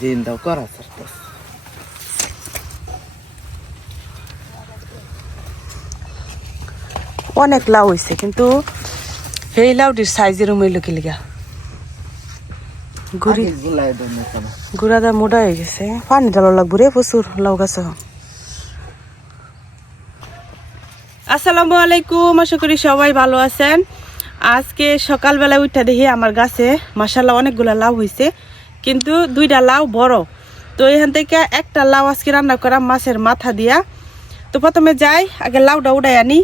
জিন্দাও করা সারতাস অনেক লাউ হয়েছে কিন্তু সেই লাউটির সাইজের উমের লোকে লিগা কেন গুড়াদা মোটা হয়ে গেছে পানি ডালো লাগবো রে প্রচুর লাউ গাছে আসসালামু আলাইকুম আশা করি সবাই ভালো আছেন আজকে সকালবেলা উঠা দেখি আমার গাছে মাসাল্লাহ অনেকগুলো লাউ হয়েছে কিন্তু দুইটা লাউ বড়। তো এখান থেকে একটা লাউ আজকে রান্না করা মাছের মাথা দিয়া। তো প্রথমে যাই, আগে লাউটা উড়াই আনি।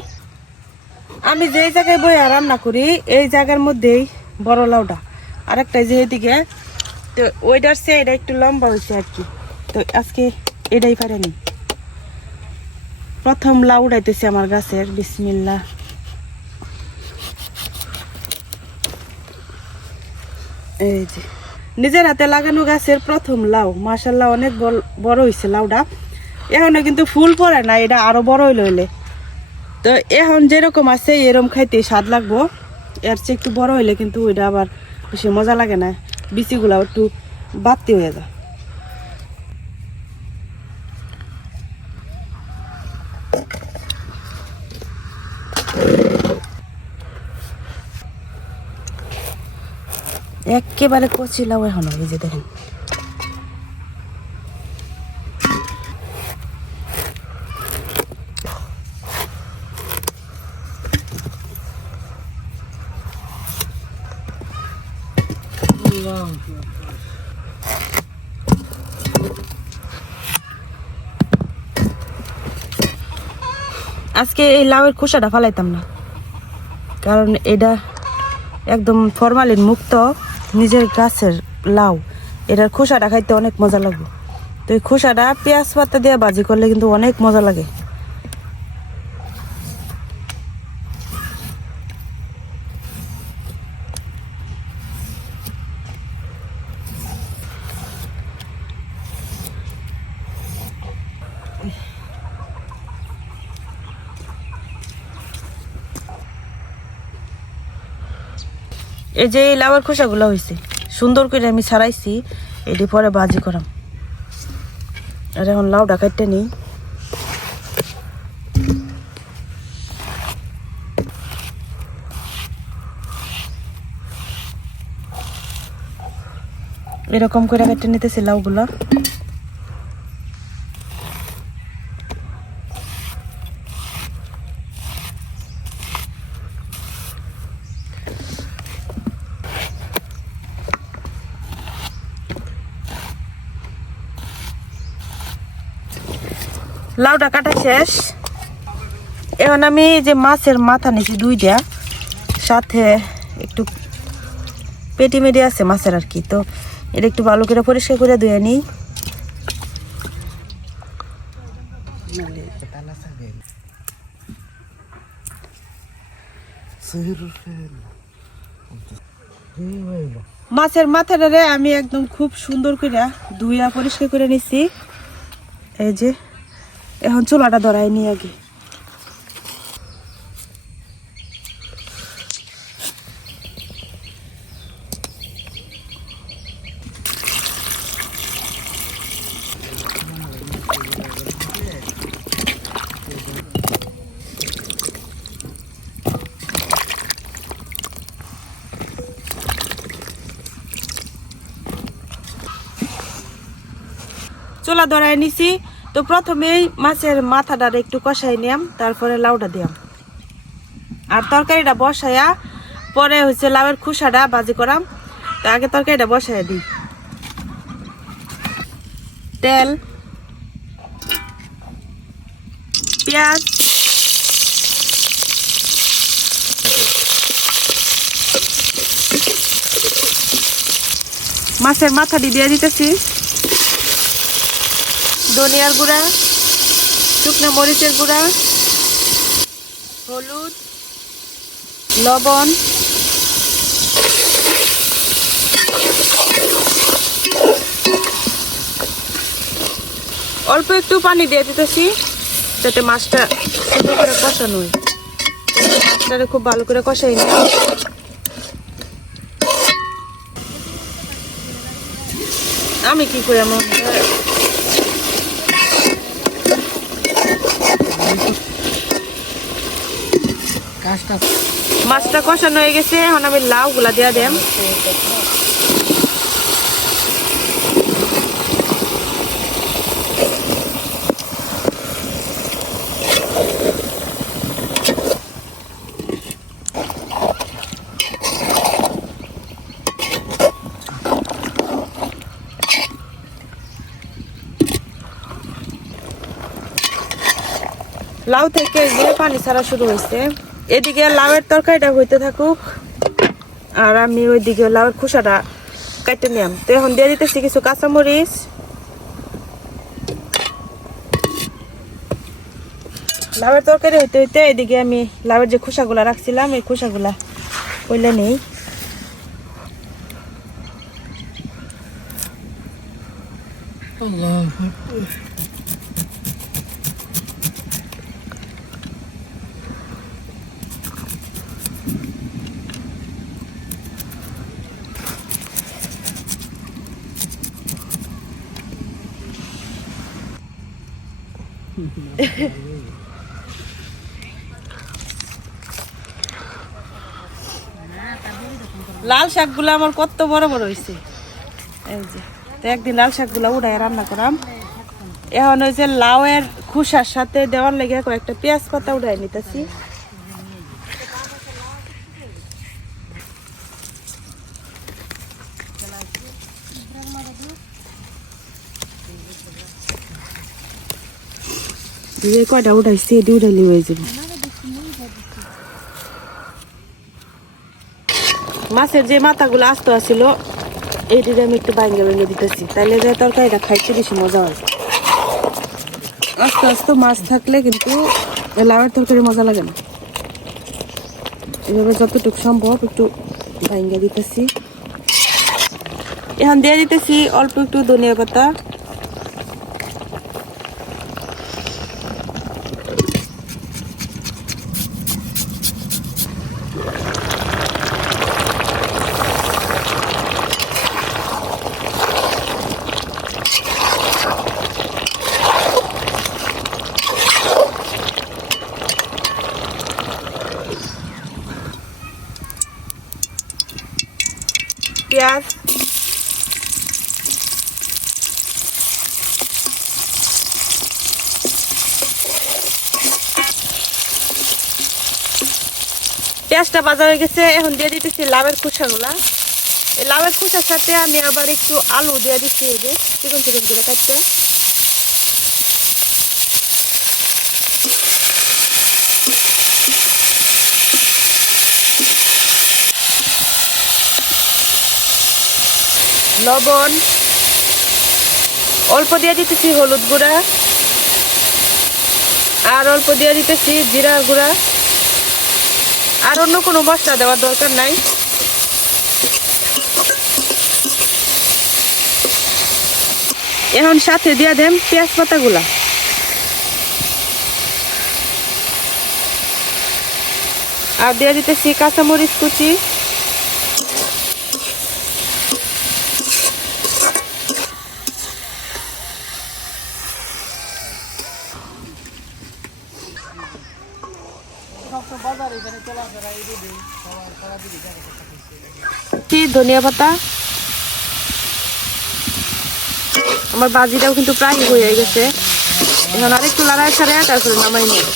আমি যেই জায়গায় বইয়া রান্না করি, এই জায়গার মধ্যেই বড় লাউটা। আর একটা যে এদিকে, তো ওইটার সে এটা একটু লম্বা হয়েছে আর কি। তো আজকে এটাই পারেনি প্রথম লাউ উড়াইতেছে আমার গাছের বিসমিল্লা এই যে। নিজের হাতে লাগানো গাছের প্রথম লাউ। মাসাল্লাহ অনেক বড় হয়েছে লাউটা। এখনও কিন্তু ফুল পড়ে না, এটা আরও বড় হইলে হইলে। তো এখন যেরকম আছে এরকম খাইতে স্বাদ লাগবো। এর চেয়ে একটু বড় হইলে কিন্তু ওইটা আবার বেশি মজা লাগে না। বিচিগুলা একটু বাড়তি হয়ে যায়। একেবারে কচি লাউ এখন, এই যে দেখেন। আজকে এই লাউয়ের খোসাটা ফালাইতাম না, কারণ এটা একদম ফরমালিন মুক্ত। নিজের গাছের লাউ। এটার খোসাটা খাইতে অনেক মজা লাগবে। তো এই খোসাটা পেঁয়াজ পাতা দিয়ে ভাজি করলে কিন্তু অনেক মজা লাগে। এই যে এই লাউয়ের খোসাগুলো হয়েছে সুন্দর করে আমি ছাড়াইছি, এটি পরে ভাজি করাম। আর এখন লাউ ডাকাইতে নেই। এরকম করে কেটে নিতেছি লাউগুলা। লাউটা কাটা শেষ। এখন আমি যে মাছের মাথা নিছি দুইটা, সাথে একটু পেটি মেডি আছে মাছের আর কি, তো এটা একটু ভালো করে পরিষ্কার করে ধুয়ে নিই। মাছের মাথাটারে আমি একদম খুব সুন্দর করে ধুইয়া পরিষ্কার করে নিছি। এই যে এখন চুলাটা ধরাই নি আগে। চুলা ধরাই নিছি। তো প্রথমেই মাছের মাথাটা একটু কষাই নিয়াম, তারপরে লাউটা দিয়াম। আর তরকারিটা বসাইয়া পরে হচ্ছে লাউয়ের খুসাটা বাজি করাম, তো আগে তরকারিটা বসাই দিই। তেল, পেঁয়াজ, মাছের মাথাটি দিয়ে দিতেছি। ধনিয়ার গুঁড়া, শুকনো মরিচের গুঁড়া, হলুদ, লবণ, অল্প একটু পানি দিয়ে দিতেছি যাতে মাছটা সুন্দর করে কষানো হয়। মাছটারে খুব ভালো করে কষাই নিই। আমি কি করি এমন মাছটা কষানো হয়ে গেছে, এখন আমি লাউ গুলা দিয়া দেম। লাউ থেকে যে পানি ছাড়া শুরু হয়েছে। এদিকে লাউয়ের তরকারিটা হইতে থাকুক, আর আমি ওইদিকে লাউয়ের খোসাটা কাটতে নিলাম। তো এখন দিয়ে দিতেছি কিছু কাঁচামরিচ। লাউয়ের তরকারি হইতে হইতে এদিকে আমি লাউয়ের যে খোসাগুলা রাখছিলাম, এই খোসাগুলা কইলে নেই। লাল শাকগুলো আমার কত বড় বড় হয়েছে এই যে, তো একদিন লাল শাকগুলো উড়াই রান্না করাম। এখন ওই যে এর খুশার সাথে দেওয়ার লেগে কয়েকটা পেঁয়াজ পাতা উড়াই নিতেছি। যে কয়টা উঠাইছি এটি উঠাইলে হয়ে যাবে। মাছের যে মাথাগুলো আস্ত আছিল এইটিতে আমি একটু বাইঙ্গে ভেঙে দিতেছি। তাইলে যে তরকারিটা খাইতে বেশি মজা হয়। আস্তে আস্তে মাছ থাকলে কিন্তু লাউয়ের তরকারি মজা লাগে না। এভাবে যতটুকু সম্ভব একটু বাইঙ্গে দিতেছি। এখন দিয়ে দিতেছি অল্প একটু ধনিয়া পাতা। পেঁয়াজ। পেঁয়াজটা ভাজা হয়ে গেছে, এখন দিয়ে দিতেছি লাভের কুচাগুলা এই লাভের কুচার সাথে আমি আবার একটু আলু দিয়ে দিচ্ছি, এই যে চিকন চিকন করে কাটতে। লবণ। অল্প দিয়ে দিতেছি হলুদ গুঁড়া। আর অল্প দিয়ে দিতেছি জিরা গুঁড়া। আর অন্য কোনো মশলা দেওয়ার দরকার নাই। এখন সাথে দিয়ে দেন পেঁয়াজ পাতাগুলা। আর দিয়ে দিতেছি কাঁচামরিচ কুচি। দিচ্ছি ধনিয়া পাতা? আমার বাজিটাও কিন্তু প্রায় হয়ে গেছে। এখন আরেকটু লড়াই ছাড়া তারপরে নামাই নেব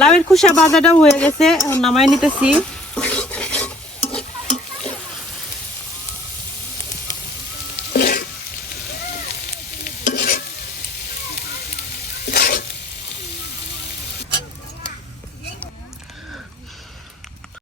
লাউয়ের খুশা বাজাটাও হয়ে গেছে নামাই নিতেছি।